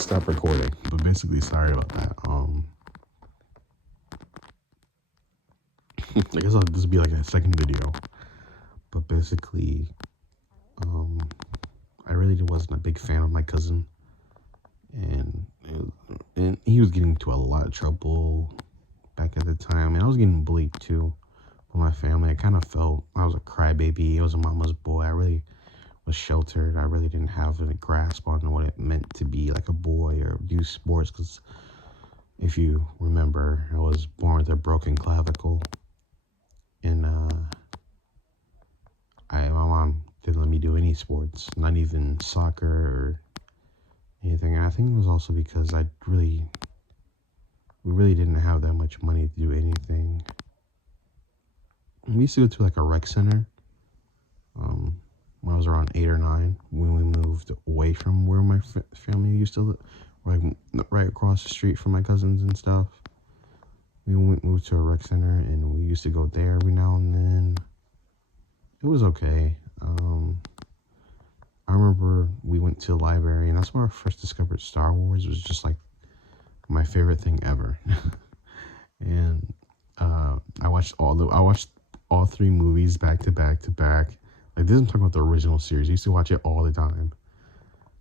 stop recording. But basically, sorry about that. I guess this will be like a second video. But basically, I really wasn't a big fan of my cousin, and he was getting into a lot of trouble back at the time, and I was getting bullied too with my family. I kind of felt I was a crybaby. I was a mama's boy. I really was sheltered. I really didn't have any grasp on what it meant to be like a boy or do sports, because if you remember, I was born with a broken clavicle, and my mom didn't let me do any sports, not even soccer or anything. And I think it was also because we really didn't have that much money to do anything. We used to go to like a rec center when I was around 8 or 9, when we moved away from where my family used to live, right across the street from my cousins and stuff. We moved to a rec center, and we used to go there every now and then. It was okay. I remember we went to the library, and that's where I first discovered Star Wars. It was just like my favorite thing ever. And I watched all 3 movies back to back to back. Like, this, I'm talking about the original series. I used to watch it all the time.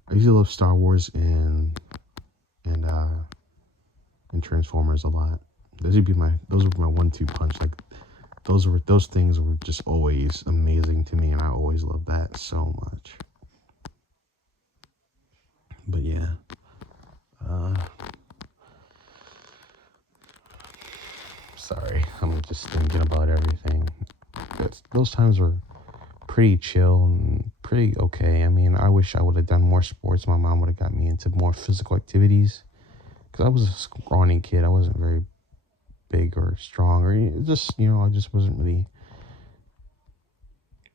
I used to love Star Wars and Transformers a lot. Those were my 1-2 punch. Like, those things were just always amazing to me, and I always loved that so much. But yeah, sorry, I'm just thinking about everything. Those times were pretty chill and pretty okay. I mean, I wish I would have done more sports. My mom would have got me into more physical activities, because I was a scrawny kid. I wasn't very big or strong, or just, I just wasn't really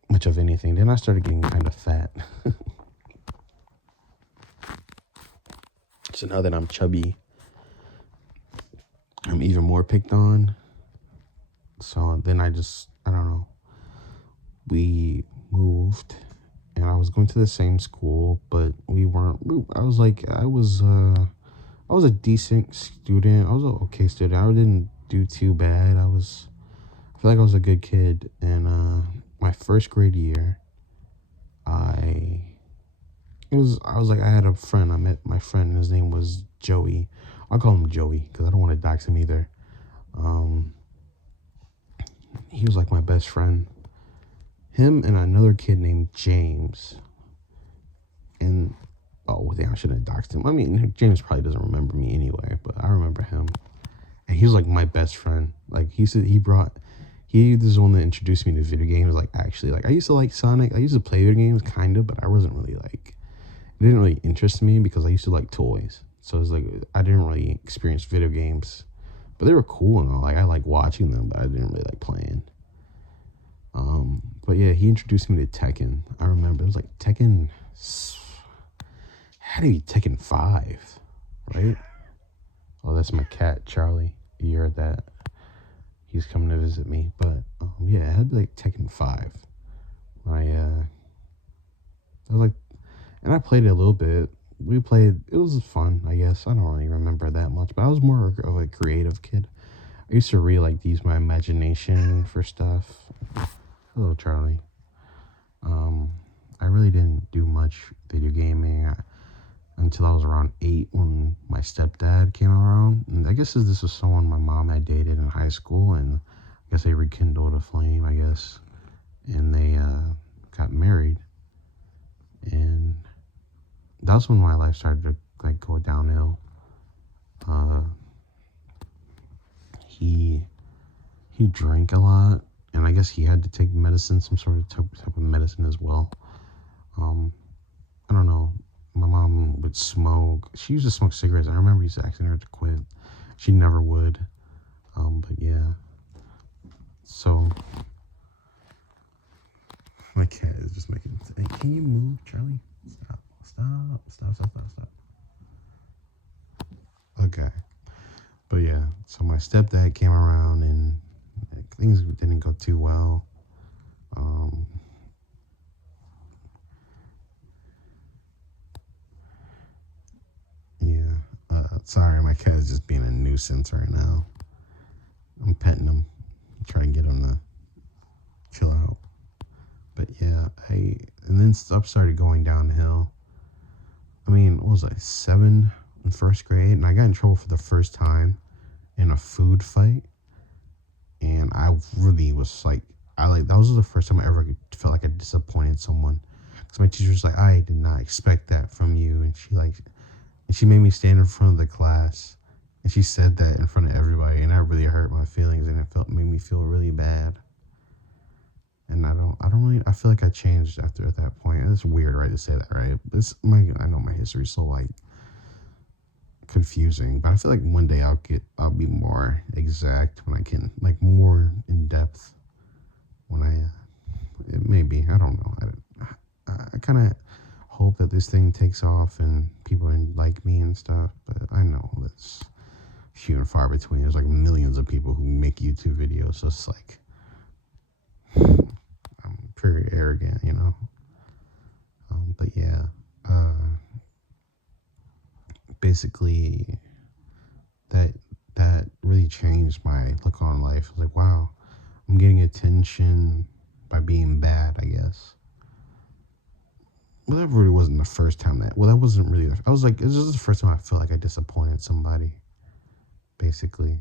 much of anything. Then I started getting kind of fat. So now that I'm chubby, I'm even more picked on. So then I don't know. We moved, and I was going to the same school, but we weren't. I was a decent student. I was an okay student. I didn't do too bad. I feel like I was a good kid. And my first grade year, I had a friend. I met my friend, and his name was Joey. I'll call him Joey because I don't want to dox him either. He was like my best friend. Him and another kid named James. And damn, I shouldn't have doxed him. I mean, James probably doesn't remember me anyway, but I remember him. And he was like my best friend. Like, he said he was the one that introduced me to video games. Like, actually, like, I used to like Sonic. I used to play video games kind of, but I wasn't really like, it didn't really interest me because I used to like toys. So it's like I didn't really experience video games, but they were cool and all. Like, I like watching them, but I didn't really like playing. But yeah, he introduced me to Tekken. I remember it was like Tekken. Had to be Tekken 5, right? Oh, that's my cat, Charlie. You heard that? He's coming to visit me. But yeah, it had to be like Tekken 5. I was like, and I played it a little bit. It was fun, I guess. I don't really remember that much, but I was more of a creative kid. I used to really like use my imagination for stuff. Hello, Charlie. I really didn't do much video gaming until I was around 8, when my stepdad came around. And I guess this was someone my mom had dated in high school, and I guess they rekindled a flame, I guess. And they got married. And that's when my life started to like go downhill. He drank a lot, and I guess he had to take medicine, some sort of type of medicine as well. I don't know. My mom would smoke. She used to smoke cigarettes. I remember he was asking her to quit. She never would. But yeah. So my cat is just making. Hey, can you move, Charlie? Stop. Okay. But yeah, so my stepdad came around, and things didn't go too well. Yeah, Sorry, my cat is just being a nuisance right now. I'm petting him, trying to get him to chill out. But yeah, and then stuff started going downhill. I mean, what was I, 7 in first grade? And I got in trouble for the first time in a food fight. And I really was like, that was the first time I ever felt like I disappointed someone. Because my teacher was like, I did not expect that from you. And she made me stand in front of the class. And she said that in front of everybody. And that really hurt my feelings. And made me feel really bad. And I feel like I changed after at that point. It's weird, right, to say that, right? I know my history is so like confusing, but I feel like one day I'll be more exact when I can, like more in depth when it may be, I don't know. I kind of hope that this thing takes off and people like me and stuff, but I know that's few and far between. There's like millions of people who make YouTube videos, so it's like I'm pretty arrogant, you know. But yeah, basically that really changed my look on life. I was like, wow, I'm getting attention by being bad, I guess. Well, that really wasn't the first time that wasn't really, I was like, this is the first time I felt like I disappointed somebody, basically.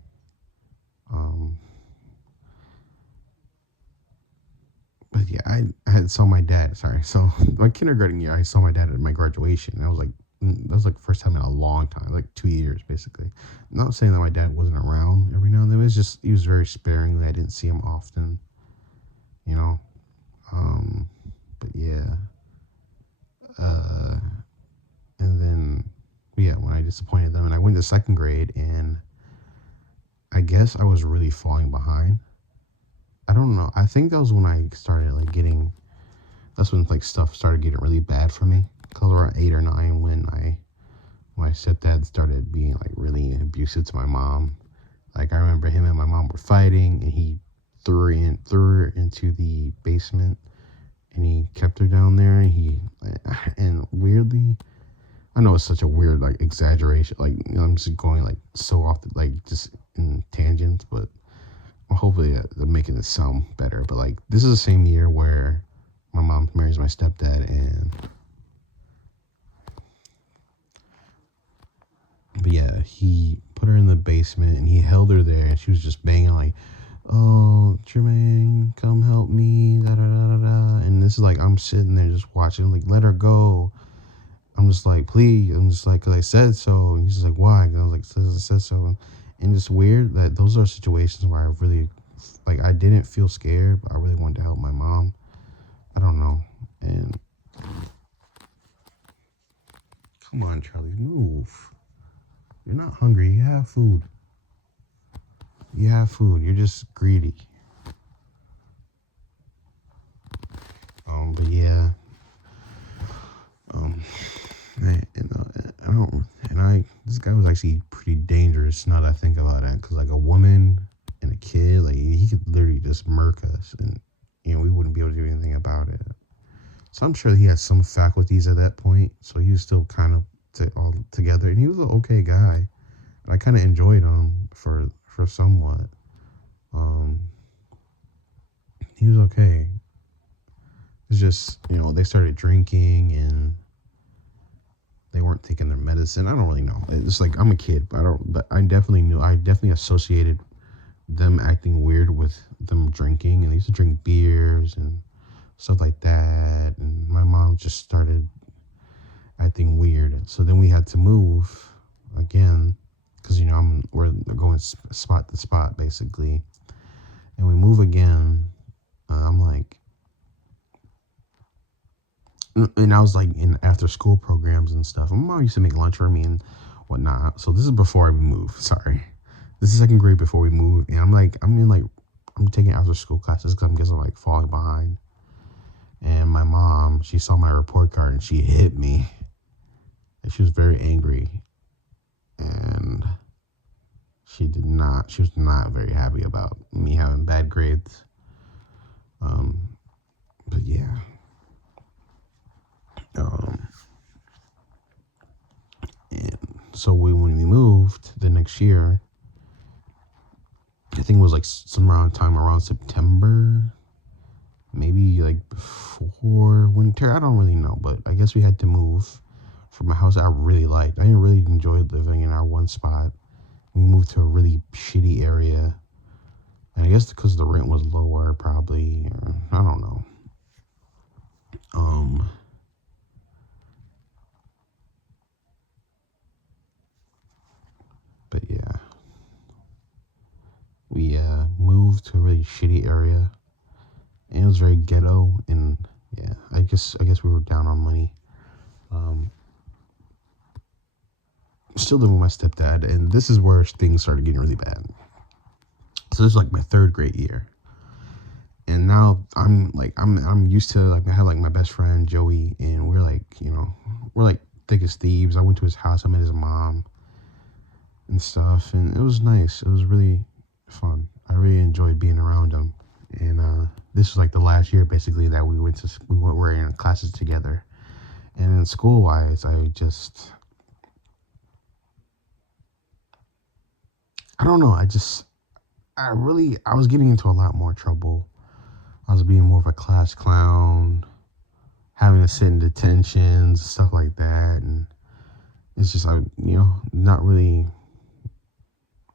But yeah, I had saw my dad. Sorry, so my kindergarten year, I saw my dad at my graduation. And I was like, that was like the first time in a long time, like 2 years, basically. Not saying that my dad wasn't around every now and then. It was just he was very sparingly. I didn't see him often, you know. But yeah, and then yeah, when I disappointed them, and I went to second grade, and I guess I was really falling behind. I don't know. I think that was when I started like that's when like stuff started getting really bad for me. Cause I was around 8 or 9 when my stepdad started being like really abusive to my mom. Like I remember him and my mom were fighting, and he threw her into the basement, and he kept her down there. And weirdly, I know it's such a weird like exaggeration. Like I'm just going like so off like just in tangents, but hopefully they're making it sound better. But like this is the same year where my mom marries my stepdad, but yeah, he put her in the basement and he held her there, and she was just banging like, "Oh, Jermaine, come help me!" Da da da da da. And this is like I'm sitting there just watching, like, let her go. I'm just like, please. I'm just like, because I said so. And he's just like, why? And I was like, because I said so. And it's weird that those are situations where I really, like, I didn't feel scared, but I really wanted to help my mom. I don't know. And come on, Charlie, move. You're not hungry. You have food. You have food. You're just greedy. But yeah. This guy was actually pretty dangerous now that I think about it. Cause like a woman and a kid, like he could literally just murk us, and we wouldn't be able to do anything about it. So I'm sure he had some faculties at that point. So he was still kind of all together, and he was an okay guy. I kind of enjoyed him for somewhat. He was okay. It's just they started drinking and they weren't taking their medicine. I don't really know. It's like I'm a kid, but I definitely associated them acting weird with them drinking, and they used to drink beers and stuff like that. And my mom just started acting weird. So then we had to move again because we're going spot to spot basically, and we move again. I'm like. And I was like in after school programs and stuff. My mom used to make lunch for me and whatnot. So this is before we moved. Sorry, this is second grade before we moved. And I'm taking after school classes because I'm guessing like falling behind. And my mom, she saw my report card and she hit me. And she was very angry, and she was not very happy about me having bad grades. But yeah. And So when we moved the next year, I think it was like some around September, maybe like before winter. I don't really know, but I guess we had to move from a house I really liked. I really enjoyed living in our one spot. We moved to a really shitty area, and I guess because the rent was lower, probably. Or, I don't know. But yeah, we moved to a really shitty area, and it was very ghetto. And yeah, I guess we were down on money. Still living with my stepdad, and this is where things started getting really bad. So this is like my third grade year, and now I'm used to, like, I have like my best friend Joey, and we're like, we're like thick as thieves. I went to his house, I met his mom and stuff, and it was nice. It was really fun. I really enjoyed being around him, and this was like the last year basically that we were in classes together, and in school wise, I don't know. I was getting into a lot more trouble. I was being more of a class clown, having to sit in detentions, stuff like that. And it's just, not really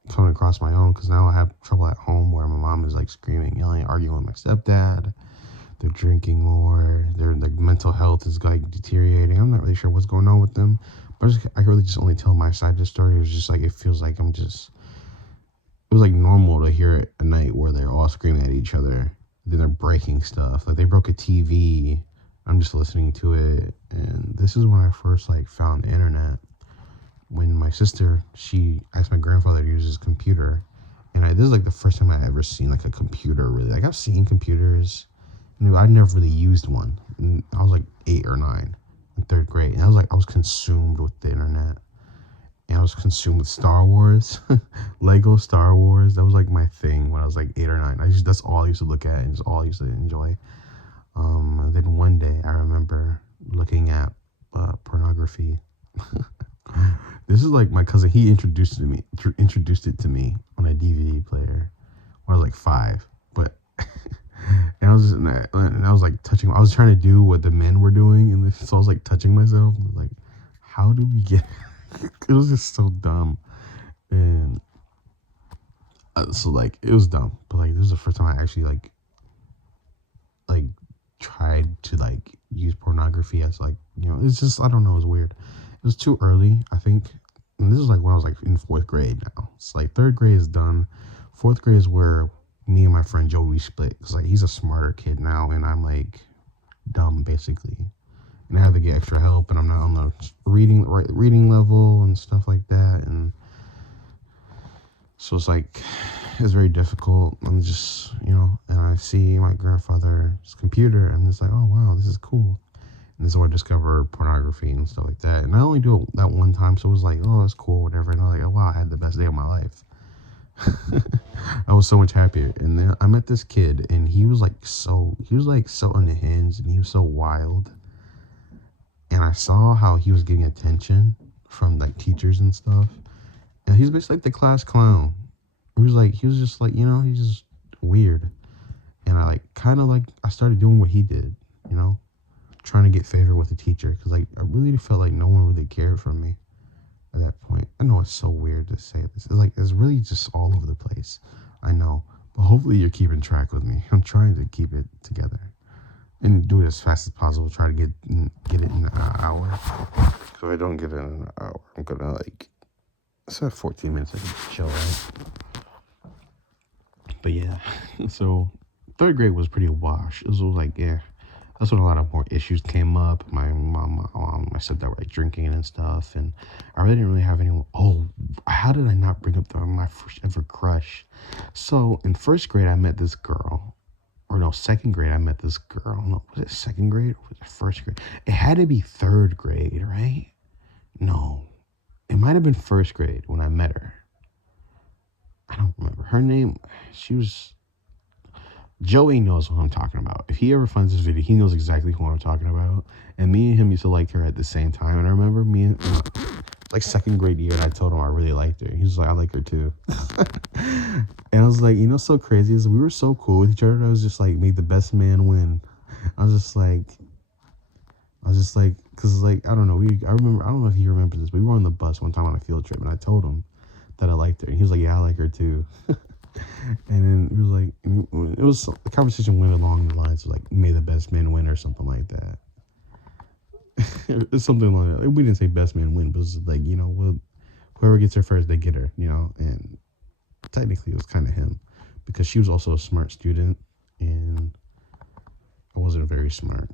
coming across my own, because now I have trouble at home where my mom is like screaming, yelling, arguing with my stepdad. They're drinking more. Their like mental health is like deteriorating. I'm not really sure what's going on with them, but I really just only tell my side of the story. It was just like, it feels like it was like normal to hear it a night where they're all screaming at each other. Then they're breaking stuff. Like they broke a TV. I'm just listening to it. And this is when I first like found the internet. When my sister, she asked my grandfather to use his computer. And this is like the first time I ever seen like a computer really. Like I've seen computers. I never really used one. And I was like 8 or 9 in third grade. And I was consumed with the internet. And I was consumed with Star Wars, Lego Star Wars. That was like my thing when I was like 8 or 9. That's all I used to look at, and just all I used to enjoy. And then one day I remember looking at pornography. This is like my cousin. He introduced it to me on a DVD player when I was like 5. But and I was like touching. I was trying to do what the men were doing, and so I was like touching myself. I was like, how do we get? It was just so dumb, and so like it was dumb. But like this was the first time I actually like tried to like use pornography as like, it's just, I don't know, it was weird. It was too early, I think. And this is like when I was like in 4th grade now. It's like 3rd grade is done. 4th grade is where me and my friend Joey split, because like he's a smarter kid now, and I'm like dumb basically. And I have to get extra help, and I'm not on the reading level and stuff like that, and so it's like, it's very difficult. I'm just, and I see my grandfather's computer, and it's like, oh wow, this is cool. And this is where I discover pornography and stuff like that. And I only do it that one time, so it was like, oh, that's cool, whatever. And I was like, oh wow, I had the best day of my life. I was so much happier. And then I met this kid, and he was so unhinged, and he was so wild. And I saw how he was getting attention from like teachers and stuff. And he's basically like the class clown. He was just like, he's just weird. And I started doing what he did, trying to get favor with the teacher. Because like, I really felt like no one really cared for me at that point. I know it's so weird to say this. It's really just all over the place. I know. But hopefully you're keeping track with me. I'm trying to keep it together and do it as fast as possible. Try to get it in an hour. So if I don't get it in an hour, I'm gonna it's at 14 minutes. I can chill, right? But yeah, so 3rd grade was pretty wash. It was like, yeah, that's when a lot of more issues came up. My mom, my stepdad were like drinking and stuff, and I really didn't really have anyone. Oh, how did I not bring up my first ever crush? So in 1st grade, I met this girl. Or no, 2nd grade, I met this girl. No, was it 2nd grade or was it 1st grade? It had to be 3rd grade, right? No, it might have been 1st grade when I met her. I don't remember her name. She was. Joey knows what I'm talking about. If he ever finds this video, he knows exactly who I'm talking about. And me and him used to like her at the same time. And I remember like second grade year, and I told him I really liked her. He was like, I like her too. And I was like, so crazy is we were so cool with each other. I was just like, made the best man win. I was just like, cause like I don't know. I remember. I don't know if he remembers this, but we were on the bus one time on a field trip, and I told him that I liked her, and he was like, yeah, I like her too. And then he was like, it was the conversation went along the lines of like, may the best man win or something like that. It's something like that. We didn't say best man win, but it was like, whoever gets her first, they get her, and technically it was kind of him because she was also a smart student and I wasn't very smart.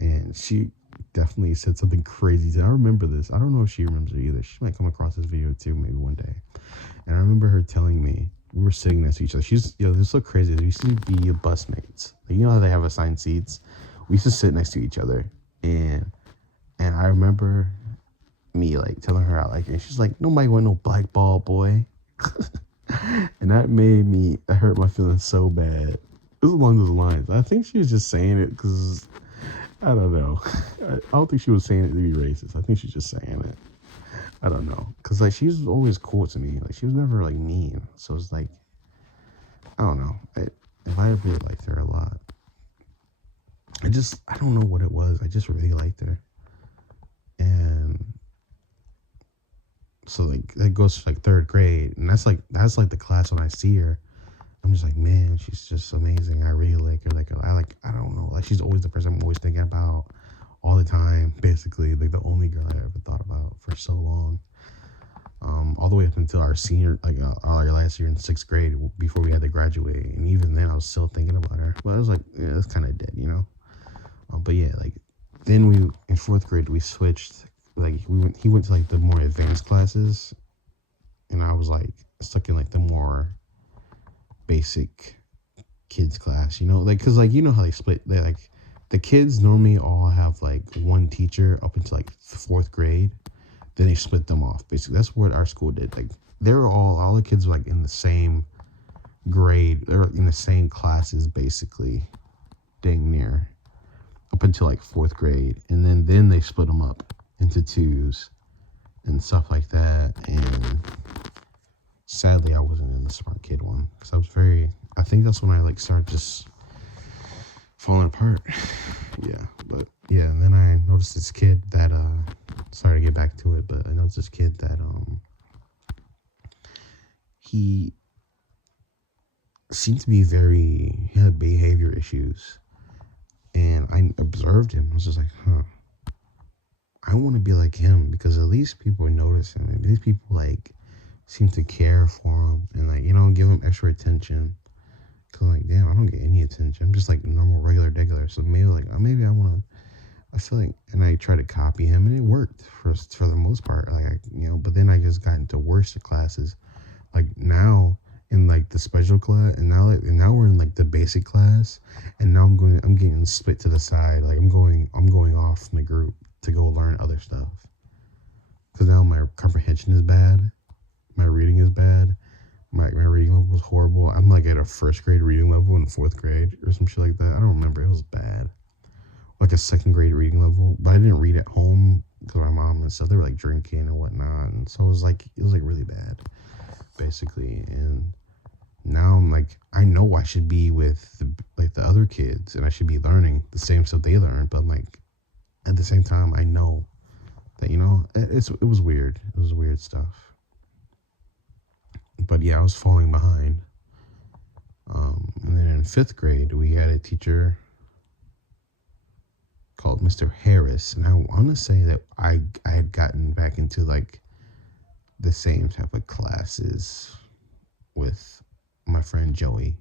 And she definitely said something crazy. I remember this. I don't know if she remembers it either. She might come across this video too, maybe one day. And I remember her telling me, we were sitting next to each other. She's, this is so crazy. We used to be bus mates. Like, you know how they have assigned seats? We used to sit next to each other. And I remember me like telling her I like her. And she's like, nobody want no blackball boy. And that hurt my feelings so bad. It was along those lines. I think she was just saying it because, I don't know. I don't think she was saying it to be racist. I think she's just saying it. I don't know. Because, like, she was always cool to me. Like, she was never, like, mean. So it's like, I don't know. If I really liked her a lot. I don't know what it was. I just really liked her. And so, like, that goes to, like, third grade. And that's like the class when I see her. I'm just like, man, she's just amazing. I really like her. I don't know. Like, she's always the person I'm always thinking about all the time, basically. Like, the only girl I ever thought about for so long. All the way up until our senior, like, our last year in 6th grade, before we had to graduate. And even then, I was still thinking about her. But I was like, yeah, that's kind of dead, But yeah, like, then in 4th grade, we switched. Like, he went to, like, the more advanced classes. And I was, like, stuck in, like, the more basic kids class, like, because, like, how they split, like, the kids normally all have, like, one teacher up until, like, 4th grade, then they split them off. Basically, that's what our school did. Like, they're all the kids were, like, in the same grade, they're in the same classes, basically, dang near, up until, like, 4th grade, and then they split them up into twos and stuff like that. And sadly, I wasn't in the smart kid one because I think that's when I, like, started just falling apart. Yeah, but yeah, and then I noticed this kid that, sorry to get back to it, but I noticed this kid that, he seemed to be he had behavior issues, and I observed him. I was just like, I want to be like him because at least people notice him. At least people, like, seem to care for him and, like, give him extra attention. Cause, like, damn, I don't get any attention. I'm just like normal, regular. So maybe I feel like, and I tried to copy him, and it worked for the most part. Like, but then I just got into worse classes. Like, now in, like, the special class, and now we're in, like, the basic class, and now I'm getting split to the side. Like, I'm going off from the group to go learn other stuff. Cause now my comprehension is bad. My reading is bad. My reading level was horrible. I'm, like, at a 1st grade reading level in 4th grade or some shit like that. I don't remember. It was bad. Like a 2nd grade reading level. But I didn't read at home because my mom and stuff, they were, like, drinking and whatnot. And so it was like really bad, basically. And now I'm like, I know I should be with the other kids and I should be learning the same stuff they learn. But, like, at the same time, I know that, it was weird. It was weird stuff. But yeah, I was falling behind. And then in 5th grade, we had a teacher called Mr. Harris. And I want to say that I had gotten back into, like, the same type of classes with my friend Joey.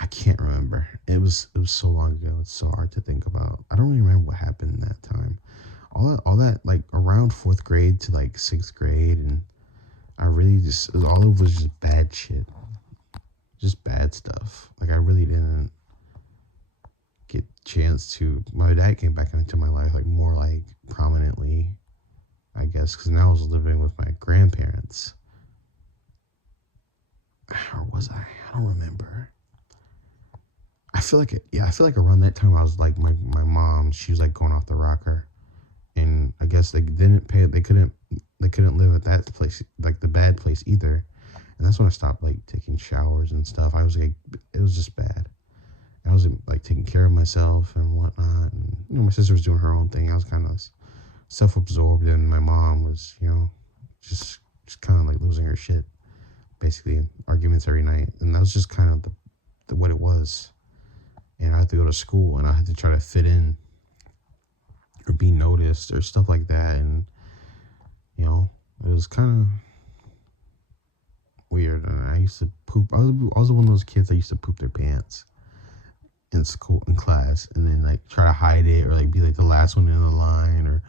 I can't remember. It was so long ago. It's so hard to think about. I don't really remember what happened that time. All that, like, around 4th grade to, like, 6th grade, and I really all of it was just bad shit. Just bad stuff. Like, I really didn't get a chance to, my dad came back into my life, like, more, like, prominently, I guess, because now I was living with my grandparents. Or was I? I don't remember. I feel like around that time I was, like, my mom, she was, like, going off the rocker. and I guess they didn't pay. They couldn't live at that place, like the bad place either. And that's when I stopped like taking showers and stuff. I was like, it was just bad. I wasn't like taking care of myself and whatnot. And my sister was doing her own thing. I was kind of self-absorbed, and my mom was, just kind of like losing her shit. Basically, arguments every night, and that was just kind of what it was. And I had to go to school, and I had to try to fit in or be noticed or stuff like that. And it was kind of weird. And I used to poop. I was one of those kids that used to poop their pants in school, in class, and then like try to hide it, or like be like the last one in the line, or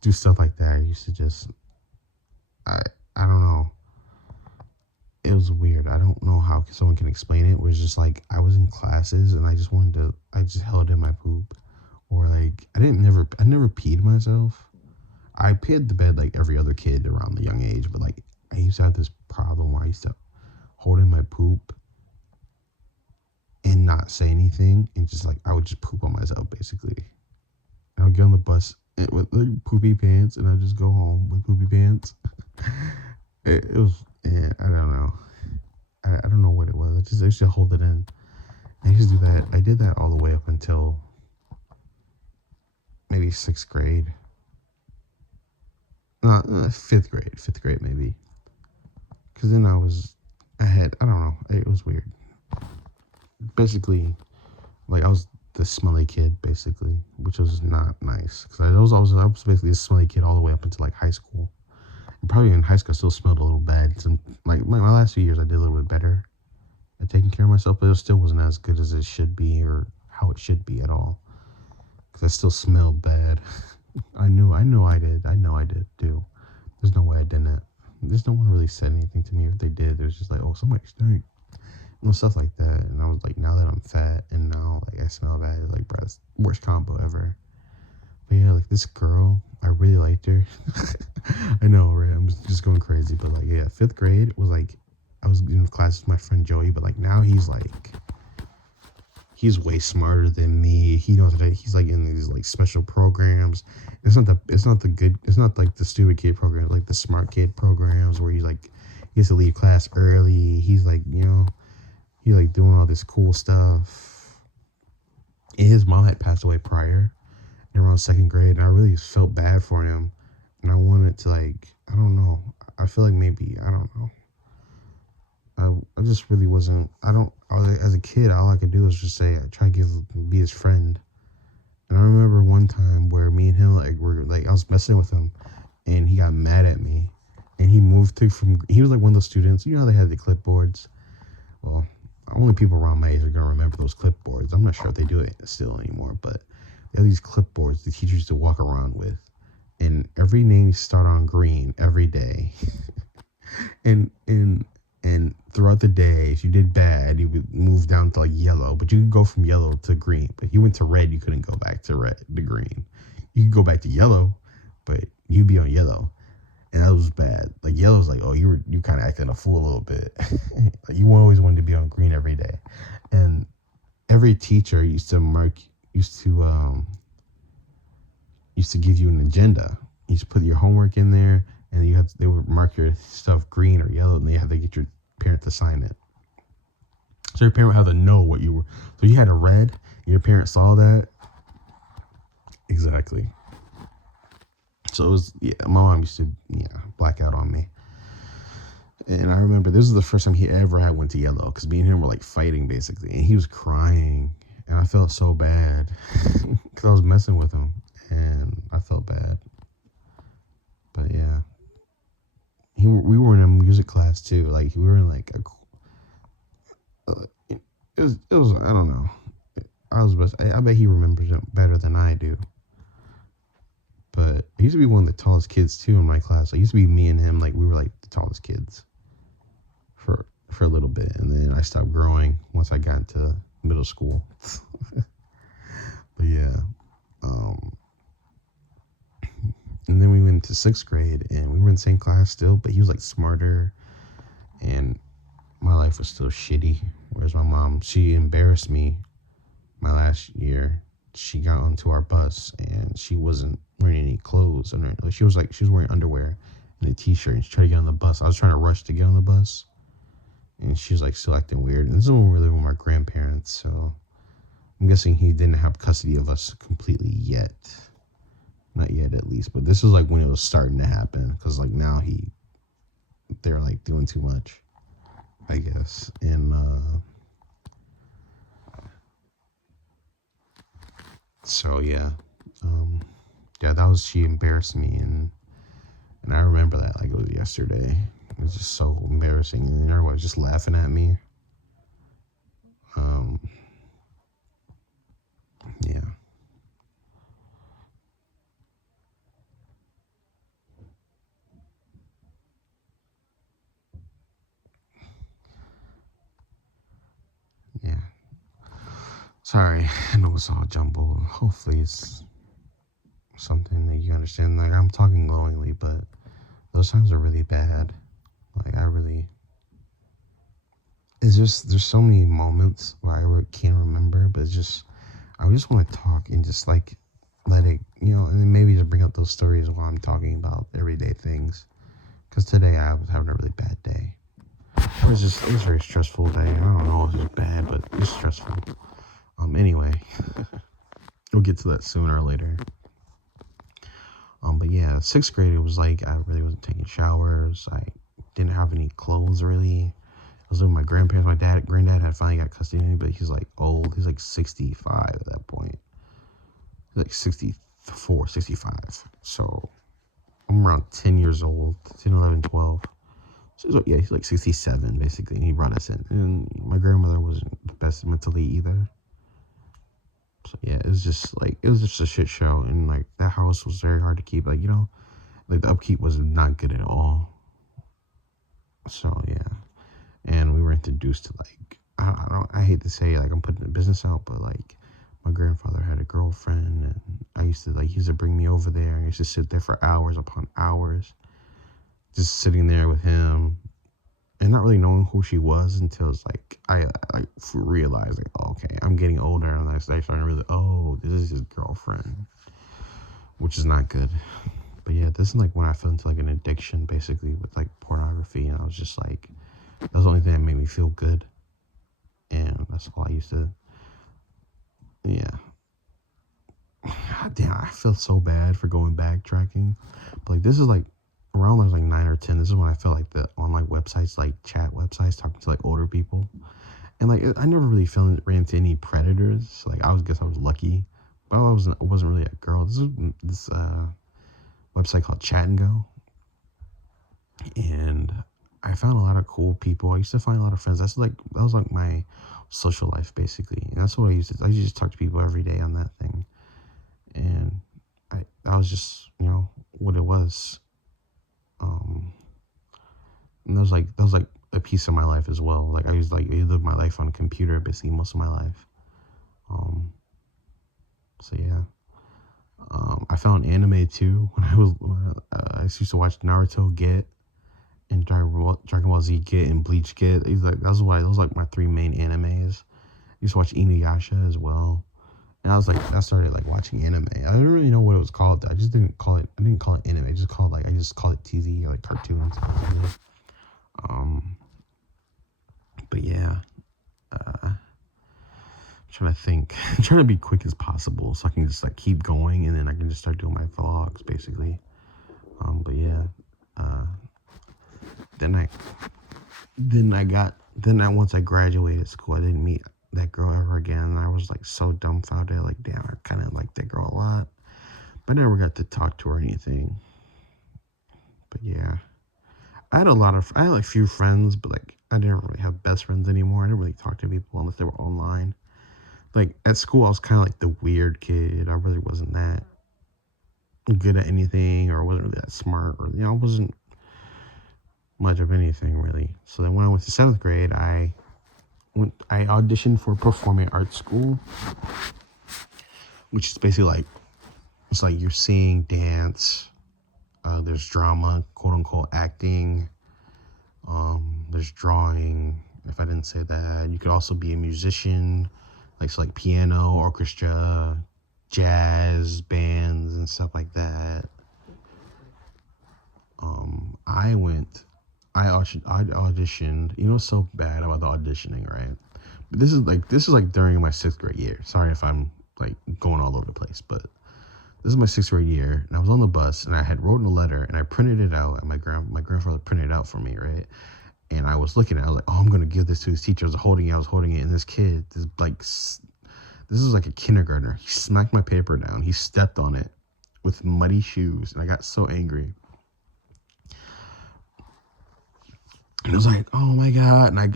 do stuff like that. I used to just, I don't know. It was weird. I don't know how someone can explain it. It was just like I was in classes and I just held in my poop, or like I never peed myself. I peed the bed like every other kid around the young age, but like I used to have this problem where I used to hold in my poop and not say anything, and just like I would just poop on myself basically. And I'd get on the bus with like poopy pants, and I'd just go home with poopy pants. It was, yeah, I don't know. I don't know what it was. I used to hold it in. I used to do that. I did that all the way up until maybe sixth grade. Not fifth grade. Fifth grade maybe. Because then I don't know. It was weird. Basically, like I was the smelly kid, basically, which was not nice. Because I was basically a smelly kid all the way up until like high school. And probably in high school, I still smelled a little bad. Like my last few years, I did a little bit better at taking care of myself, but it still wasn't as good as it should be, or how it should be at all. Because I still smelled bad. I know I did. I know I did too. There's no way I didn't. There's no one really said anything to me. If they did, it was just like, oh, somebody stink. Stuff like that. And I was like, now that I'm fat and now like I smell bad, it's like, bro, that's the worst combo ever. But yeah, like this girl, I really liked her. I know, right? I'm just going crazy. But like, yeah, fifth grade was like, I was in class with my friend Joey, but like now he's way smarter than me. He knows that he's like in these like special programs. It's not like the stupid kid program, like the smart kid programs where he has to leave class early. He's like, he like doing all this cool stuff. And his mom had passed away prior, around second grade, and I really felt bad for him. And I wanted to like, I don't know. I feel like maybe, I don't know. I just really wasn't, as a kid, all I could do was just say, be his friend. And I remember one time where me and him, I was messing with him, and he got mad at me. And he he was like one of those students, how they had the clipboards? Well, only people around my age are going to remember those clipboards. I'm not sure if they do it still anymore, but they have these clipboards the teachers used to walk around with. And every name used to start on green every day. And throughout the day, if you did bad, you would move down to like yellow, but you could go from yellow to green. But if you went to red, you couldn't go back to green. You could go back to yellow, but you'd be on yellow. And that was bad. Like yellow was like, oh, you kind of acting a fool a little bit. Like, you always wanted to be on green every day. And every teacher used to give you an agenda. You used to put your homework in there, and they would mark your stuff green or yellow, and they had to get your parent to sign it. So your parent had to know what you were. So you had a red, and your parent saw that. Exactly. So it was, yeah, my mom used to, black out on me. And I remember this was the first time he ever went to yellow, because me and him were like fighting basically, and he was crying, and I felt so bad because I was messing with him, and I felt bad. But yeah, we were in a music class too. Like we were in like it was I don't know. I bet he remembers it better than I do. But he used to be one of the tallest kids too in my class. It used to be me and him, like we were like the tallest kids for a little bit, and then I stopped growing once I got into middle school. But yeah, and then we went to sixth grade, and we were in the same class still, but he was like smarter, and my life was still shitty. Whereas my mom, she embarrassed me my last year. she got onto our bus and she wasn't wearing any clothes, and she was wearing underwear and a t-shirt, and she tried to get on the bus. I was trying to rush to get on the bus, and she was like still acting weird. And this is when we were living with my grandparents, so I'm guessing he didn't have custody of us completely yet. Not yet, at least. But this was like when it was starting to happen, because like now they're like doing too much, I guess. And so yeah, that was, she embarrassed me, and I remember that like it was yesterday. It was just so embarrassing, and everybody was just laughing at me. Um, yeah. Yeah. Sorry, I know it's all jumbled. Hopefully it's something that you understand. Like, I'm talking glowingly, but those times are really bad. Like, it's just, there's so many moments where I can't remember, but it's just, I just want to talk and just like let it, and then maybe just bring up those stories while I'm talking about everyday things. Because today I was having a really bad day. It was a very stressful day. I don't know if it's bad, but it's stressful. Anyway, we'll get to that sooner or later. But yeah, sixth grade, it was like I really wasn't taking showers. I didn't have any clothes really. I was living with my grandparents. My granddad had finally got custody of me, but he's like old. He's like 65 at that point. He's like 64, 65. So I'm around 10 years old, 10, 11, 12. So yeah, he's like 67 basically, and he brought us in. And my grandmother wasn't the best mentally either. So yeah, it was just a shit show, and like that house was very hard to keep. Like like the upkeep was not good at all. So yeah, and we were introduced to like I hate to say like I'm putting the business out, but like my grandfather had a girlfriend, and he used to bring me over there. I used to sit there for hours upon hours, just sitting there with him, and not really knowing who she was until it's like I realized like, oh, okay, I'm getting older, and I started to realize, oh, this is his girlfriend, which is not good. But yeah, this is like when I fell into like an addiction basically with like pornography, and I was just like, that was the only thing that made me feel good, and that's all I used to. Yeah. Damn, I feel so bad for going backtracking, but like this is like around when I was like 9 or 10. This is when I felt like the online websites, like chat websites, talking to like older people, and like I never really ran into any predators. Like I guess I was lucky, but I wasn't really a girl. This is this website called Chat and Go, and I found a lot of cool people. I used to find a lot of friends. That was like my social life basically. And that's what I used to. I used to just talk to people every day on that thing, and I was just what it was. And that was like a piece of my life as well. Like I lived my life on a computer basically most of my life. So yeah. I found anime too when I used to watch Naruto Get and Dragon Ball Z Get and Bleach Get. Those was like my three main animes. I used to watch Inuyasha as well. And I started like watching anime. I didn't really know what it was called. I didn't call it anime. I just called it TV or like cartoons. But yeah, I'm trying to think. I'm trying to be quick as possible so I can just like keep going, and then I can just start doing my vlogs basically. But yeah, once I graduated school, I didn't meet that girl ever again. I was like so dumbfounded. Like, damn, I kind of like that girl a lot, but I never got to talk to her or anything. But yeah, I had like a few friends, but like I didn't really have best friends anymore. I didn't really talk to people unless they were online. Like at school, I was kind of like the weird kid. I really wasn't that good at anything, or wasn't really that smart, or I wasn't much of anything really. So then when I went to 7th grade, I auditioned for performing arts school, which is basically like it's like you're seeing dance. There's drama, quote unquote, acting. There's drawing. If I didn't say that, you could also be a musician, like piano, orchestra, jazz bands and stuff like that. I went, I auditioned. You know what's so bad about the auditioning, right? But this is like during my 6th grade year. Sorry if I'm like going all over the place, but this is my 6th grade year, and I was on the bus, and I had written a letter, and I printed it out, and my grandfather printed it out for me, right? And I was looking at it, I was like, oh, I'm gonna give this to his teacher. I was holding it, and this kid, this is like a kindergartner. He smacked my paper down. He stepped on it with muddy shoes, and I got so angry. And I was like, oh my god! And I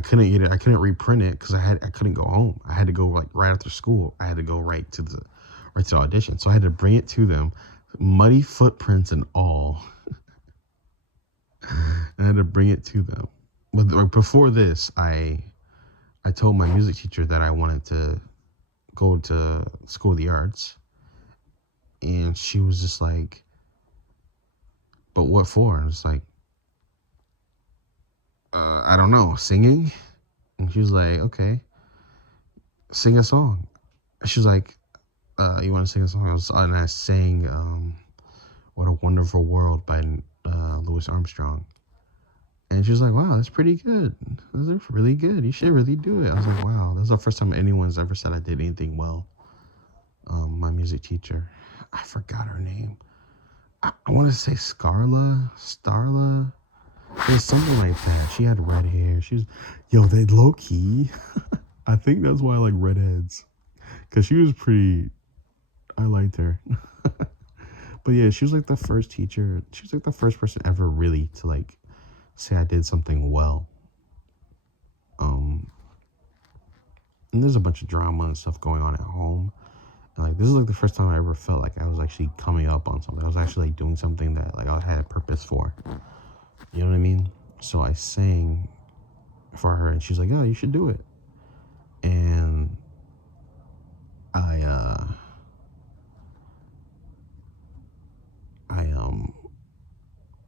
couldn't get it. I couldn't reprint it because I couldn't go home. I had to go like right after school. I had to go right to the audition. So I had to bring it to them, muddy footprints and all. And I had to bring it to them. But before this, I told my music teacher that I wanted to go to School of the Arts, and she was just like, "But what for?" And I was like, "I don't know, singing." And she was like, "Okay, sing a song." She was like, "You want to sing a song?" And I sang "What a Wonderful World" by Louis Armstrong. And she was like, "Wow, that's pretty good. That's really good. You should really do it." I was like, "Wow, that's the first time anyone's ever said I did anything well." My music teacher, I forgot her name. I want to say Starla. It was something like that. She had red hair. She was, they low key. I think that's why I like redheads, because she was pretty. I liked her. But yeah, she was like the first teacher. She was like the first person ever really to like say I did something well. And there's a bunch of drama and stuff going on at home. And like this is like the first time I ever felt like I was actually coming up on something. I was actually like doing something that like I had a purpose for. You know what I mean? So I sang for her, and she's like, "Oh, you should do it." And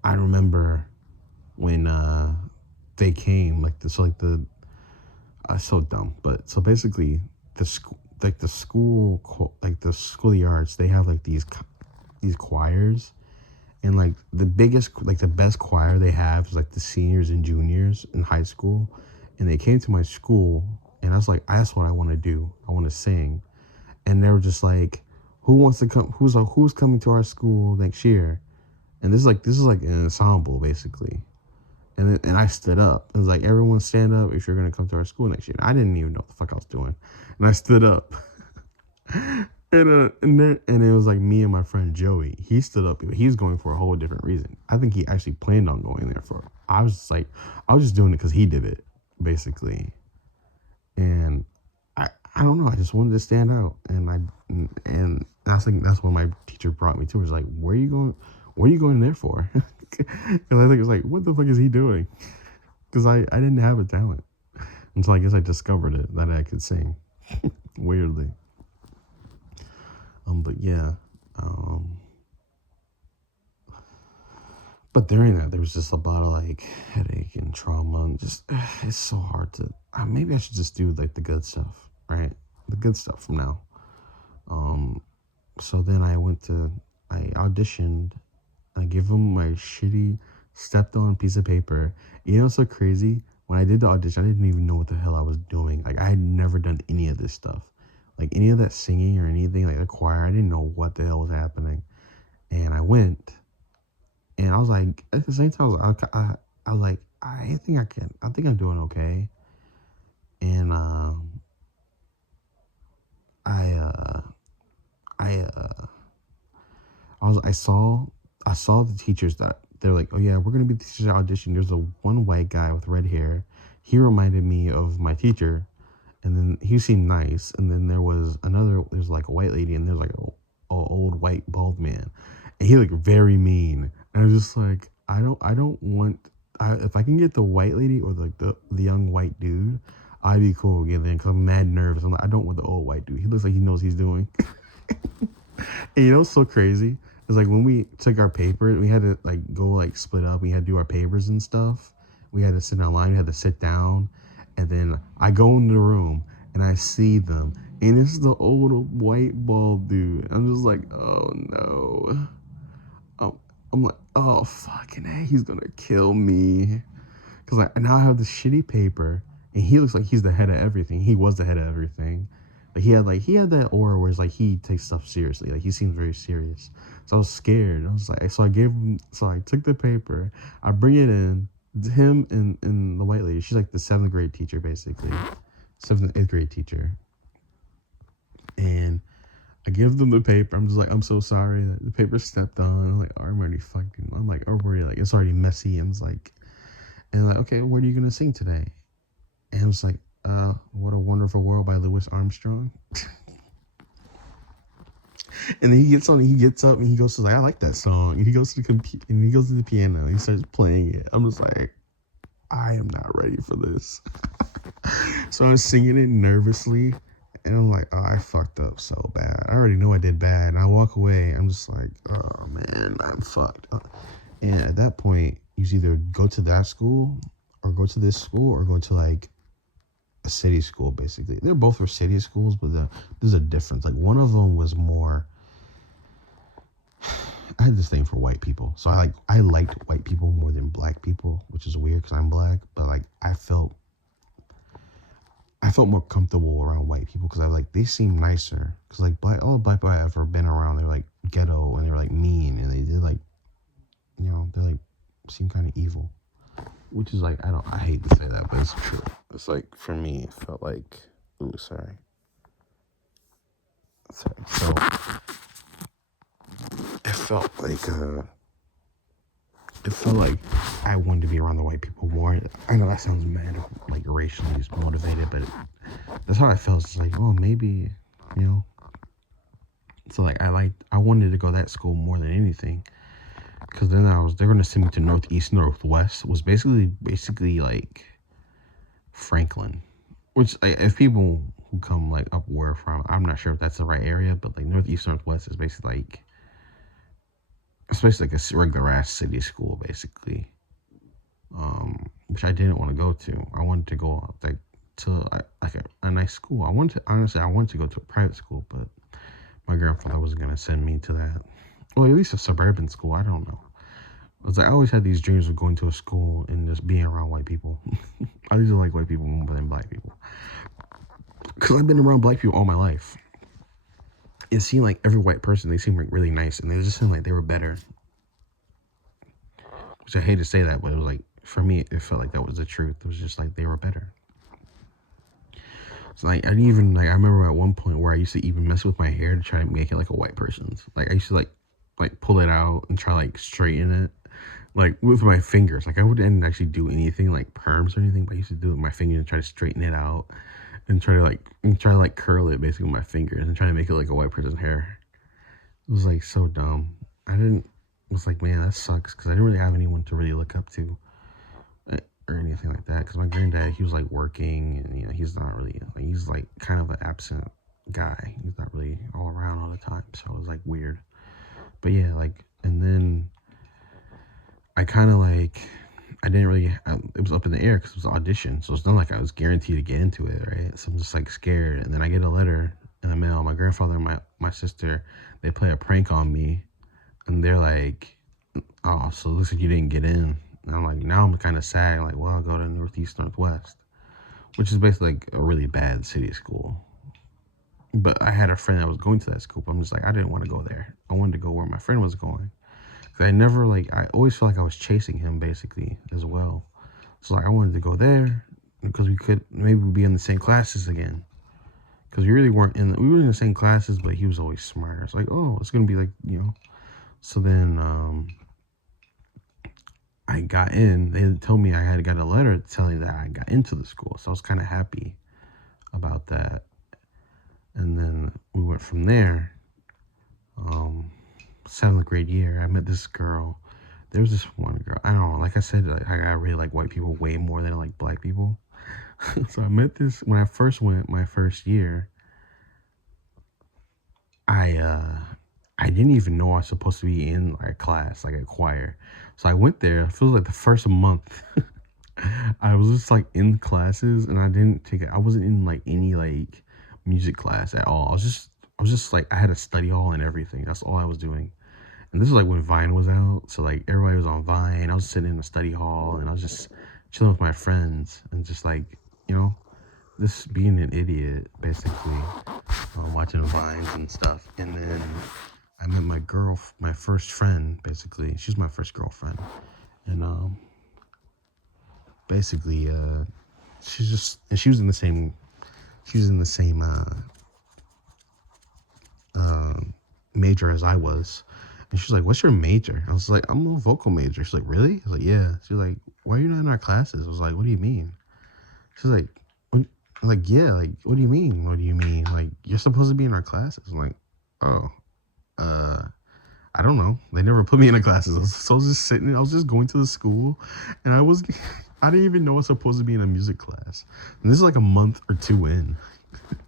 I remember when they came, like this, like the so dumb, but so basically the school, like the school of the arts, they have like these choirs, and like the best choir they have is like the seniors and juniors in high school. And they came to my school, and I was like, that's what I want to do. I want to sing. And they were just like, who wants to come? Who's coming to our school next year? And this is like an ensemble basically. And I stood up. It was like, everyone stand up if you're gonna come to our school next year. And I didn't even know what the fuck I was doing, and I stood up. And it was like me and my friend Joey. He stood up. He was going for a whole different reason. I think he actually planned on going there for. I was just doing it because he did it, basically. And I don't know. I just wanted to stand out, and I think that's when my teacher brought me to. It was like, where are you going? What are you going there for? Because I think it was like, what the fuck is he doing? Because I didn't have a talent until I guess I discovered it, that I could sing. Weirdly. But yeah. But during that, there was just a lot of like headache and trauma, and just it's so hard to. Maybe I should just do like the good stuff, right? The good stuff from now. So then I auditioned. I gave them my shitty stepped on piece of paper. You know, it's so crazy. When I did the audition, I didn't even know what the hell I was doing. Like, I had never done any of this stuff. Like, any of that singing or anything, like the choir, I didn't know what the hell was happening. And I went, and I was like, at the same time, I was like, I think I'm doing okay. And I saw the teachers that they're like, oh yeah, we're gonna be the teachers audition. There's a one white guy with red hair. He reminded me of my teacher, and then he seemed nice. And then there's like a white lady, and there's like a old white bald man, and he looked very mean. And I was just like, I don't want. If I can get the white lady or the young white dude, I'd be cool getting there because I'm mad nervous. I'm like, I don't want the old white dude. He looks like he knows what he's doing. And you know what's so crazy? It's like when we took our paper, we had to like go like split up. We had to do our papers and stuff. We had to sit in line. We had to sit down, and then I go into the room, and I see them, and it's the old white bald dude. I'm just like, oh no. I'm, I'm like, oh fucking hey, he's gonna kill me. Cause like now I have this shitty paper, and he looks like he's the head of everything. He was the head of everything. But he had that aura where it's like he takes stuff seriously. Like he seems very serious. So I was scared. I was like, so I took the paper, I bring it in, him and the white lady. She's like the 7th grade teacher, basically, 7th, 8th grade teacher. And I give them the paper. I'm just like, I'm so sorry that the paper stepped on. I'm like, oh, I'm already fucking. I'm like, oh, already like it's already messy. And it's like, and like, okay, what are you gonna sing today? And I was like, What a Wonderful World by Louis Armstrong. And then he gets up and he goes to like, I like that song. And he goes to the piano and he starts playing it. I'm just like, I am not ready for this. So I'm singing it nervously, and I'm like, oh, I fucked up so bad. I already know I did bad. And I walk away. I'm just like, oh man, I'm fucked. And at that point, you either go to that school or go to this school or go to like a city school, basically. They're both were city schools, but there's a difference. Like one of them was more. I had this thing for white people, so I liked white people more than black people, which is weird because I'm black. But like I felt more comfortable around white people because I was like they seem nicer. Because like all the black people I've ever been around, they're like ghetto and they're like mean and they did like, they're like seem kind of evil. Which is like I hate to say that, but it's true. It's like for me, it felt like, sorry. So it felt like I wanted to be around the white people more. I know that sounds mad, like racially motivated, but that's how I felt. It's like, oh, maybe, So like I wanted to go to that school more than anything, because then they're gonna send me to Northeast Northwest, was basically like Franklin, which like, if people who come like up where from, I'm not sure if that's the right area, but like Northeast Northwest is basically like, especially like a regular ass city school, basically, which I didn't want to go to. I wanted to go like to like a nice school. I wanted to go to a private school, but my grandfather wasn't gonna send me to that. Well, at least a suburban school. I don't know. It's like I always had these dreams of going to a school and just being around white people. I usually like white people more than black people because I've been around black people all my life. It seemed like every white person, they seemed like really nice, and they just seemed like they were better. Which I hate to say that, but it was like, for me, it felt like that was the truth. It was just like they were better. So like I didn't even like. I remember at one point where I used to even mess with my hair to try to make it like a white person's. Like I used to like pull it out and try like straighten it, like with my fingers. Like I wouldn't actually do anything like perms or anything, but I used to do it with my fingers and try to straighten it out and try to like curl it basically with my fingers and try to make it like a white person's hair. It was like so dumb. It was like, man, that sucks because I didn't really have anyone to really look up to or anything like that. Because my granddad, he was like working, and he's not really like, he's like kind of an absent guy. He's not really all around all the time, so it was like weird. But yeah, like, and then I kind of like, I didn't really, it was up in the air because it was an audition, so it's not like I was guaranteed to get into it, right? So I'm just like scared, and then I get a letter in the mail. My grandfather and my sister, they play a prank on me, and they're like, oh, so it looks like you didn't get in. And I'm like, now I'm kind of sad. Like, well, I'll go to Northeast Northwest, which is basically like a really bad city school. But I had a friend that was going to that school, but I'm just like, I didn't want to go there. I wanted to go where my friend was going. Cause I always felt like I was chasing him basically as well. So like I wanted to go there because we could maybe be in the same classes again. Cause we were in the same classes, but he was always smarter. It's like, oh, it's going to be like, So then I got in. They told me I had got a letter telling that I got into the school. So I was kind of happy about that. And then we went from there. 7th grade year, I met this girl. There was this one girl. I don't know. Like I said, I really like white people way more than I like black people. So I met this when I first went my first year. I didn't even know I was supposed to be in like a class, like a choir. So I went there. It feels like the first month. I was just like in classes, and I didn't take it. I wasn't in like any like music class at all. I was just like I had a study hall and everything. That's all I was doing. And this is like when Vine was out, so like everybody was on Vine. I was sitting in the study hall, and I was just chilling with my friends and just like you know just being an idiot basically, watching Vines and stuff. And then I met my first friend basically. She's my first girlfriend, and basically she was in the same uh, major as I was. And she's like, "What's your major?" I was like, "I'm a vocal major." She's like, "Really?" I was like, "Yeah." She's like, "Why are you not in our classes?" I was like, "What do you mean?" She's like, "What?" I'm like, "Yeah, like, what do you mean? What do you mean? Like, you're supposed to be in our classes." I'm like, "Oh, uh, I don't know. They never put me in the classes." So I was just sitting, I was just going to the school, and I didn't even know I was supposed to be in a music class. And this is like a month or two in.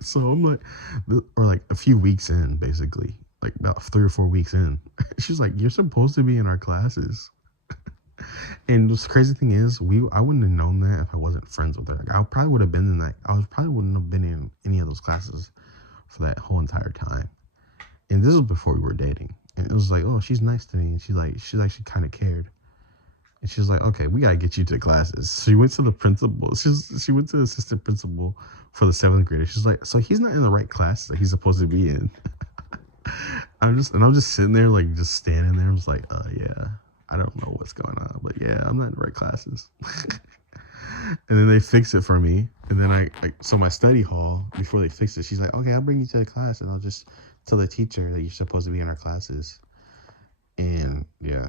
So I'm like, or like a few weeks in, basically, like about 3 or 4 weeks in. She's like, "You're supposed to be in our classes." And the crazy thing is, I wouldn't have known that if I wasn't friends with her. Like, I probably would have been in that. Probably wouldn't have been in any of those classes for that whole entire time. And this was before we were dating. And it was like, oh, she's nice to me, and she actually kind of cared. And she was like, okay, we gotta get you to classes. So she went to the principal. She went to the assistant principal for the seventh grader. She's like, so he's not in the right class that he's supposed to be in. I'm just sitting there, like just standing there. I'm just like, yeah, I don't know what's going on, but yeah, I'm not in the right classes. And then they fix it for me. And then so my study hall, before they fix it, she's like, okay, I'll bring you to the class, and I'll just tell the teacher that you're supposed to be in our classes. And yeah,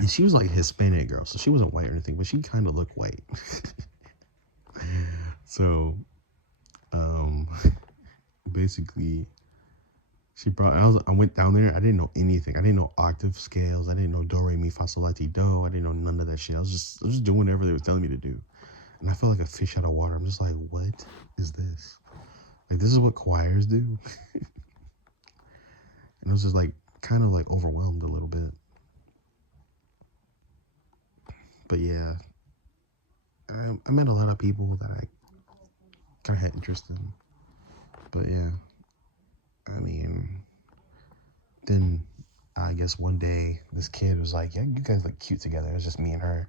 and she was like a Hispanic girl, so she wasn't white or anything, but she kind of looked white. So, um, basically, I went down there. I didn't know anything. I didn't know octave scales. I didn't know do re mi fa sol la ti do. I didn't know none of that shit. I was just doing whatever they was telling me to do, and I felt like a fish out of water. I'm just like, what is this? Like, this is what choirs do. And I was just like, kind of like overwhelmed a little bit. But yeah, I met a lot of people that I kind of had interest in. But yeah, I mean, then I guess one day this kid was like, "Yeah, you guys look cute together." It was just me and her,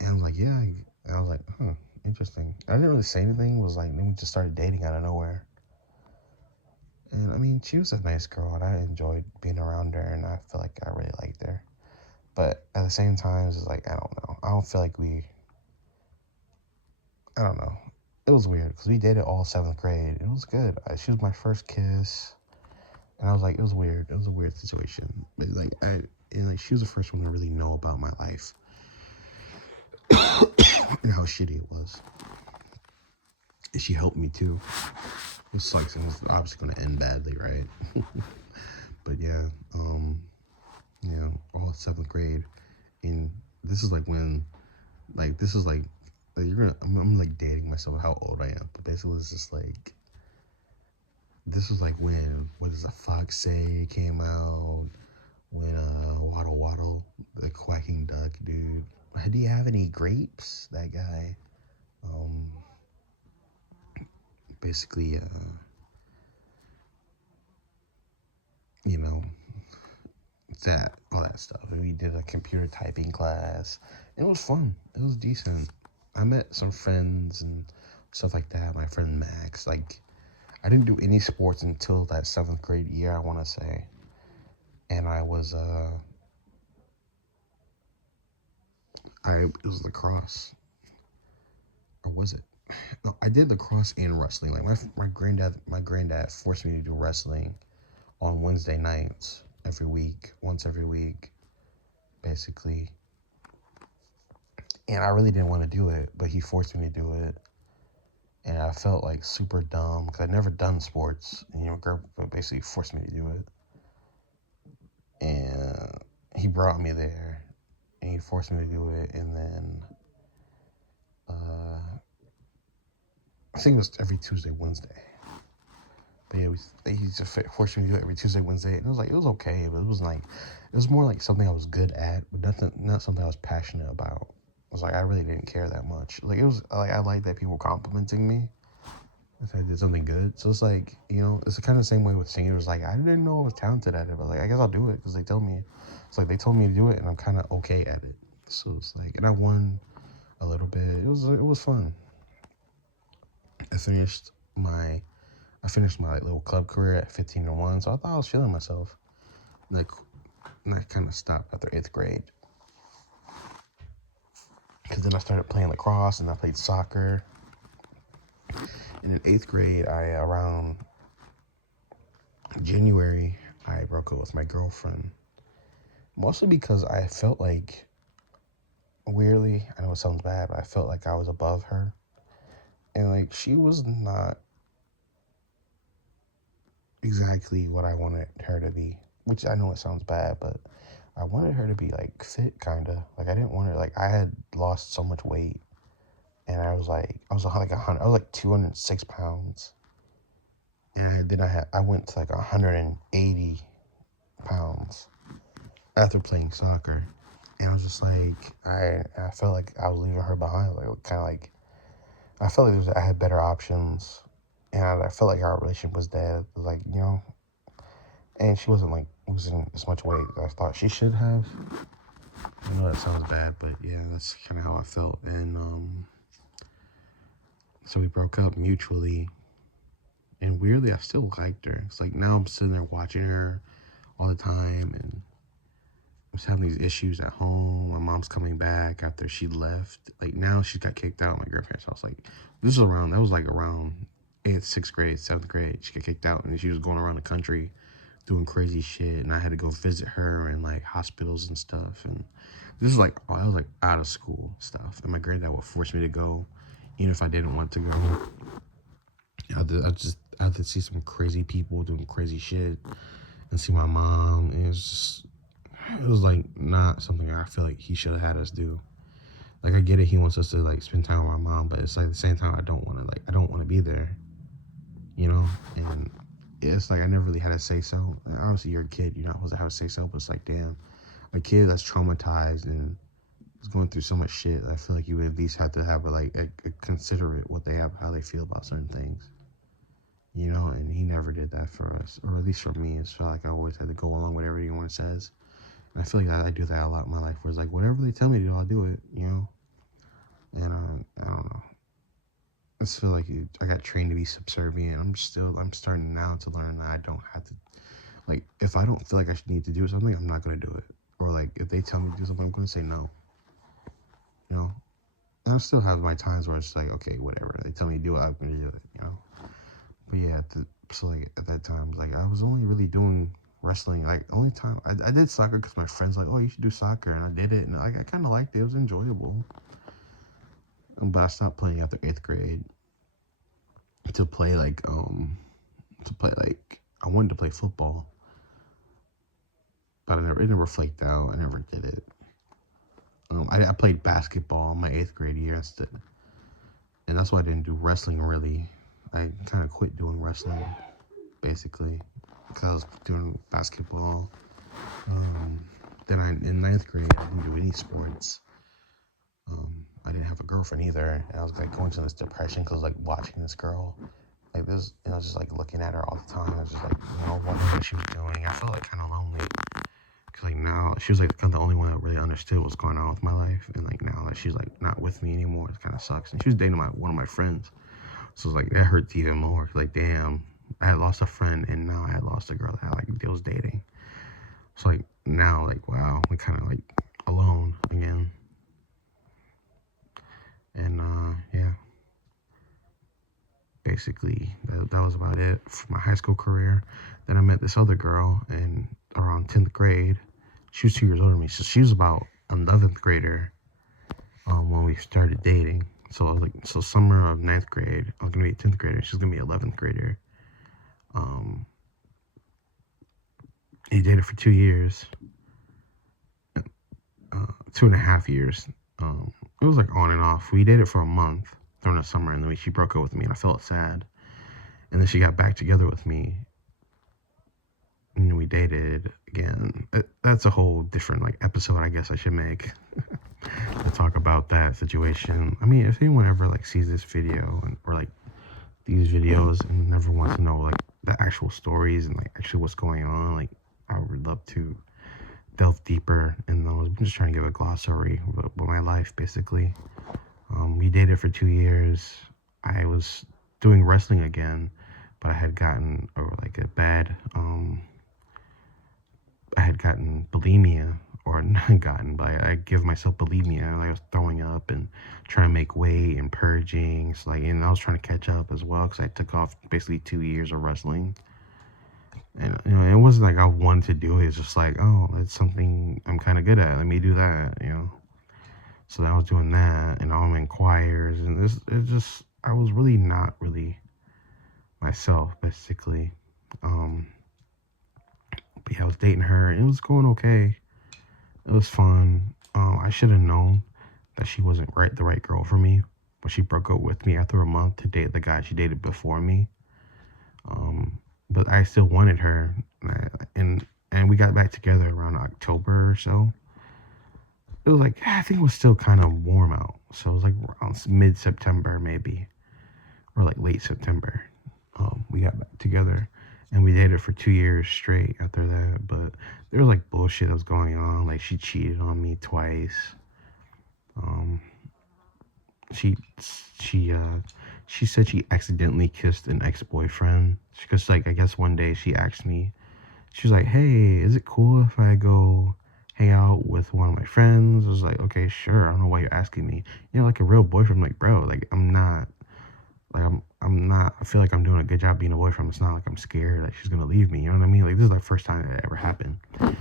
and I was like, "Yeah." And I was like, "Huh, interesting." I didn't really say anything. It was like then we just started dating out of nowhere. And I mean, she was a nice girl, and I enjoyed being around her, and I feel like I really liked her. But at the same time, it's like I don't know. I don't feel like I don't know. It was weird because we dated all seventh grade. It was good. She was my first kiss. And I was like, it was weird. It was a weird situation. But like she was the first one to really know about my life and how shitty it was. And she helped me too. It sucks, and it's obviously gonna end badly, right? But yeah, all seventh grade. And this is like when this is like I'm like dating myself how old I am. But basically it's just like this was like when what does the fox say came out, when Waddle Waddle, the quacking duck dude. Do you have any grapes? That guy. Um, basically, you know, all that stuff. And we did a computer typing class. It was fun. It was decent. I met some friends and stuff like that. My friend Max. Like, I didn't do any sports until that seventh grade year, I want to say. And it was lacrosse. Or was it? No, I did lacrosse and wrestling. Like my granddad forced me to do wrestling on Wednesday nights once every week, basically. And I really didn't want to do it, but he forced me to do it. And I felt like super dumb because I'd never done sports. And basically forced me to do it. And he brought me there and he forced me to do it. And then I think it was every Tuesday, Wednesday. But yeah, he just forced me to do it every Tuesday, Wednesday, and it was okay, but it was more like something I was good at, but not something I was passionate about. It was like I really didn't care that much. Like it was like I liked that people were complimenting me if I did something good. So it's like, it's kind of the same way with singing. It was like I didn't know I was talented at it, but like I guess I'll do it because they tell me. It's like they told me to do it, and I'm kind of okay at it. So it's like, and I won a little bit. It was fun. I finished my like, little club career at 15-1, so I thought I was feeling myself. Like, and I kind of stopped after 8th grade. Because then I started playing lacrosse and I played soccer. And in 8th grade, around January, I broke up with my girlfriend. Mostly because I felt like, weirdly, I know it sounds bad, but I felt like I was above her. And like, she was not exactly what I wanted her to be. Which I know it sounds bad, but I wanted her to be like fit, kind of. Like I didn't want her, like I had lost so much weight. And I was like 100, I was like 206 pounds. And then I went to like 180 pounds after playing soccer. And I was just like, I felt like I was leaving her behind. Like kind of like, I felt like I had better options. And I felt like our relationship was dead. It was like, and she wasn't like losing as much weight as I thought she should have. I know that sounds bad, but yeah, that's kind of how I felt. And so we broke up mutually. And weirdly, I still liked her. It's like now I'm sitting there watching her all the time, and I'm just having these issues at home. My mom's coming back after she left. Like now she got kicked out of my grandparents' house. Like that was like around 8th, 6th grade, 7th grade. She got kicked out, and she was going around the country doing crazy shit, and I had to go visit her in like hospitals and stuff. And this is like, I was like out of school stuff, and my granddad would force me to go, even if I didn't want to go. I had to see some crazy people doing crazy shit, and see my mom. And it was like not something I feel like he should have had us do. Like I get it, he wants us to like spend time with my mom, but it's like at the same time I don't want to be there, And it's like I never really had a say so. And obviously you're a kid, you're not supposed to have a say so, but it's like damn, a kid that's traumatized and is going through so much shit. I feel like you would at least have to have a considerate what they have, how they feel about certain things. And he never did that for us, or at least for me. It's felt like I always had to go along with everything anyone says. And I feel like I do that a lot in my life, where it's like, whatever they tell me to do, I'll do it, And I don't know. I just feel like I got trained to be subservient. I'm starting now to learn that I don't have to, like, if I don't feel like I need to do something, I'm not going to do it. Or like, if they tell me to do something, I'm going to say no. And I still have my times where it's like, okay, whatever. They tell me to do it, I'm going to do it, But yeah, at that time, like I was only really doing wrestling. Like only time I did soccer because my friends like, oh, you should do soccer, and I did it, and like I kind of liked it. It was enjoyable. But I stopped playing after 8th grade to play like I wanted to play football, but it never flaked out. I never did it. I played basketball in my 8th grade year instead, and that's why I didn't do wrestling really. I kind of quit doing wrestling, basically, because I was doing basketball. Then in 9th grade, I didn't do any sports. I didn't have a girlfriend either, and I was like going to this depression because like watching this girl, like this, just like looking at her all the time. I was just like, wondering what she was doing. I felt like kind of lonely. Cause like now she was like kind of the only one that really understood what's going on with my life, and like now that she's like not with me anymore, it kind of sucks. And she was dating one of my friends. So it's like that hurts even more. Like damn, I had lost a friend and now I had lost a girl that I was dating. So like now, like wow, I'm kind of like alone again. And yeah, basically that was about it for my high school career. Then I met this other girl in around 10th grade. She was 2 years older than me, so she was about 11th grader when we started dating. So I was like, summer of 9th grade, I was gonna be a 10th grader. She's gonna be 11th grader. He dated for 2 years, 2.5 years. It was like on and off. We dated for a month during the summer, and then she broke up with me, and I felt sad. And then she got back together with me, and we dated again. That's a whole different like episode I guess I should make to talk about that situation. I mean, if anyone ever like sees this video or like these videos and never wants to know like the actual stories and like actually what's going on, like I would love to delve deeper in those. I'm just trying to give a glossary of my life basically. We dated for 2 years. I was doing wrestling again, but I had gotten like a bad I had gotten bulimia, or not gotten, but I give myself bulimia. Like I was throwing up and trying to make weight and purging. So like, and I was trying to catch up as well because I took off basically 2 years of wrestling. And it wasn't like I wanted to do it. It's just like, oh, that's something I'm kind of good at. Let me do that. So I was doing that, and I'm in choirs, and it's just I was really not really myself basically. But yeah, I was dating her, and it was going okay. It was fun. I should have known that she wasn't the right girl for me, but she broke up with me after a month to date the guy she dated before me. But I still wanted her, and we got back together around October or so. It was like, I think it was still kind of warm out, so it was like around mid-September maybe, or like late September. We got back together, and we dated for 2 years straight after that. But there was like bullshit that was going on. Like she cheated on me twice. She she said she accidentally kissed an ex-boyfriend because like I guess one day she asked me, she was like, hey, is it cool if I go hang out with one of my friends? I was like, okay, sure. I don't know why you're asking me. Like a real boyfriend. I'm like, bro, like I'm not, like I'm not. I feel like I'm doing a good job being a boyfriend. It's not like I'm scared like she's gonna leave me. You know what I mean? Like this is the first time that ever happened. And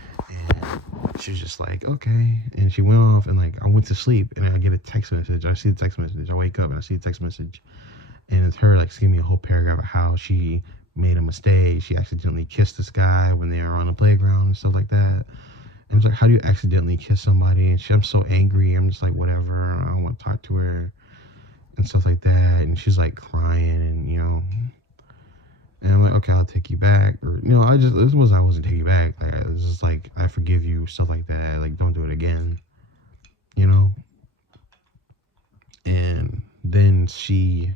she was just like, okay. And she went off, and like I went to sleep, and I get a text message. I see the text message. I wake up and I see the text message, and it's her like giving me a whole paragraph of how she made a mistake. She accidentally kissed this guy when they were on the playground and stuff like that. And it's like, how do you accidentally kiss somebody? And I'm so angry. I'm just like, whatever. I don't want to talk to her and stuff like that. And she's like crying, and I'm like, okay, I'll take you back. Or, I wasn't taking you back. Like, it was just like, I forgive you, stuff like that. Like, don't do it again, you know? And then the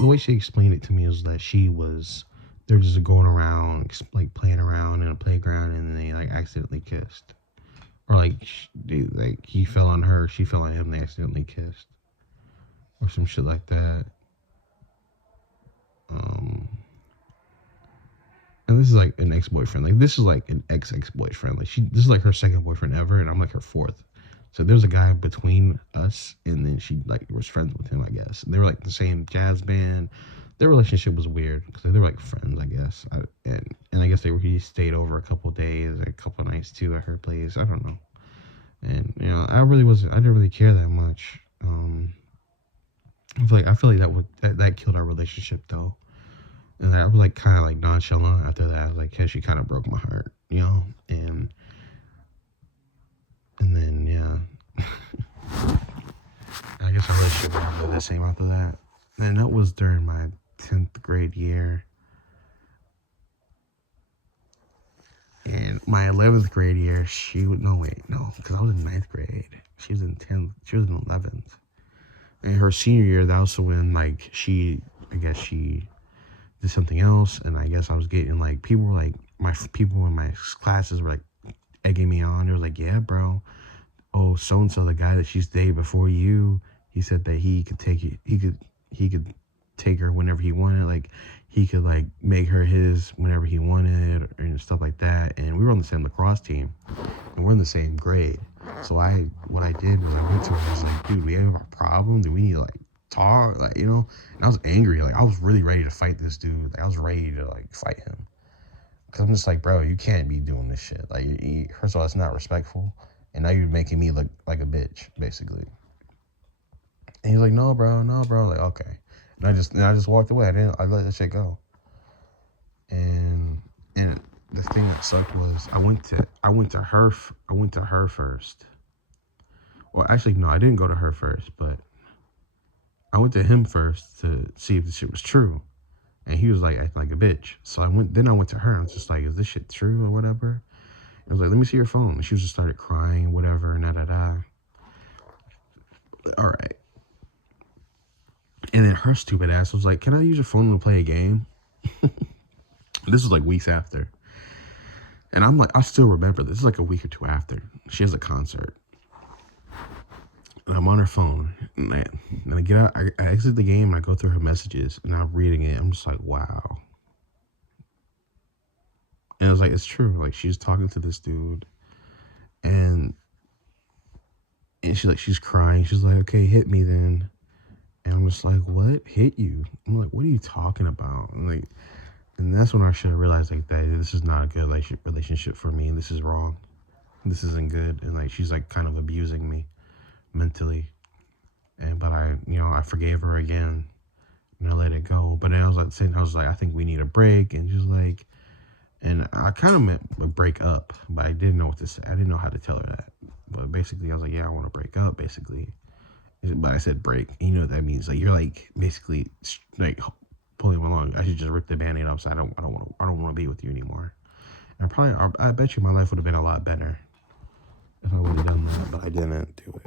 way she explained it to me was that they're just going around, like, playing around in a playground, and then they, like, accidentally kissed. Or, like, he fell on her, she fell on him, they accidentally kissed. Or some shit like that. And this is like an ex-boyfriend. Like this is like an ex-boyfriend. Like this is like her second boyfriend ever, and I'm like her fourth. So there's a guy between us, and then she like was friends with him, I guess. And they were like the same jazz band. Their relationship was weird because they were like friends, I guess. And I guess he stayed over a couple days, a couple nights too at her place. I don't know. And I didn't really care that much. I feel like that killed our relationship though. And I was like kind of like nonchalant after that. Like, cause she kind of broke my heart, and then yeah, I guess our relationship wasn't really the same after that. And that was during my 10th grade year. And my 11th grade year, because I was in 9th grade. She was in 10th. She was in 11th. And her senior year, that was when like she did something else, and I guess I was getting like people were like my people in my classes were like egging me on. They were like, yeah, bro. Oh, so and so, the guy that she's dated before you, he said that he could take it. He could take her whenever he wanted. Like he could like make her his whenever he wanted and stuff like that. And we were on the same lacrosse team, and we're in the same grade. So what I did was I went to her. I was like, dude, we have a problem. Do we need to like talk? Like, and I was angry. Like I was really ready to fight this dude. Like I was ready to like fight him. Cause I'm just like, bro, you can't be doing this shit. Like, first of all, it's not respectful. And now you're making me look like a bitch, basically. And he's like, no, bro. Like, okay. And I just walked away. I let that shit go. And the thing that sucked was I went to her first. Well, actually, no, I didn't go to her first, but I went to him first to see if the shit was true. And he was like acting like a bitch. So I went to her. I was just like, is this shit true or whatever? I was like, let me see your phone. And she just started crying, whatever, and da. All right. And then her stupid ass was like, can I use your phone to play a game? This was like weeks after. And I'm like, I still remember this. This is like a week or two after. She has a concert. And I'm on her phone. And I get out, I exit the game and I go through her messages and I'm reading it. I'm just like, wow. And I was like, it's true. Like, she's talking to this dude. And she's crying. She's like, okay, hit me then. And I'm just like, what? Hit you? I'm like, what are you talking about? And that's when I should have realized like that this is not a good relationship for me. This is wrong. This isn't good. And like, she's like kind of abusing me mentally. But I forgave her again and I let it go. But then I was like saying, I was like, I think we need a break. And she's like, and I kind of meant a break up, but I didn't know what to say. I didn't know how to tell her that. But basically, I was like, yeah, I want to break up, basically. But I said break. And you know what that means? Like, you're like basically like pulling them along. I should just rip the band-aid off. So I don't want to be with you anymore. And I bet you my life would have been a lot better if I would have done that, but I didn't do it.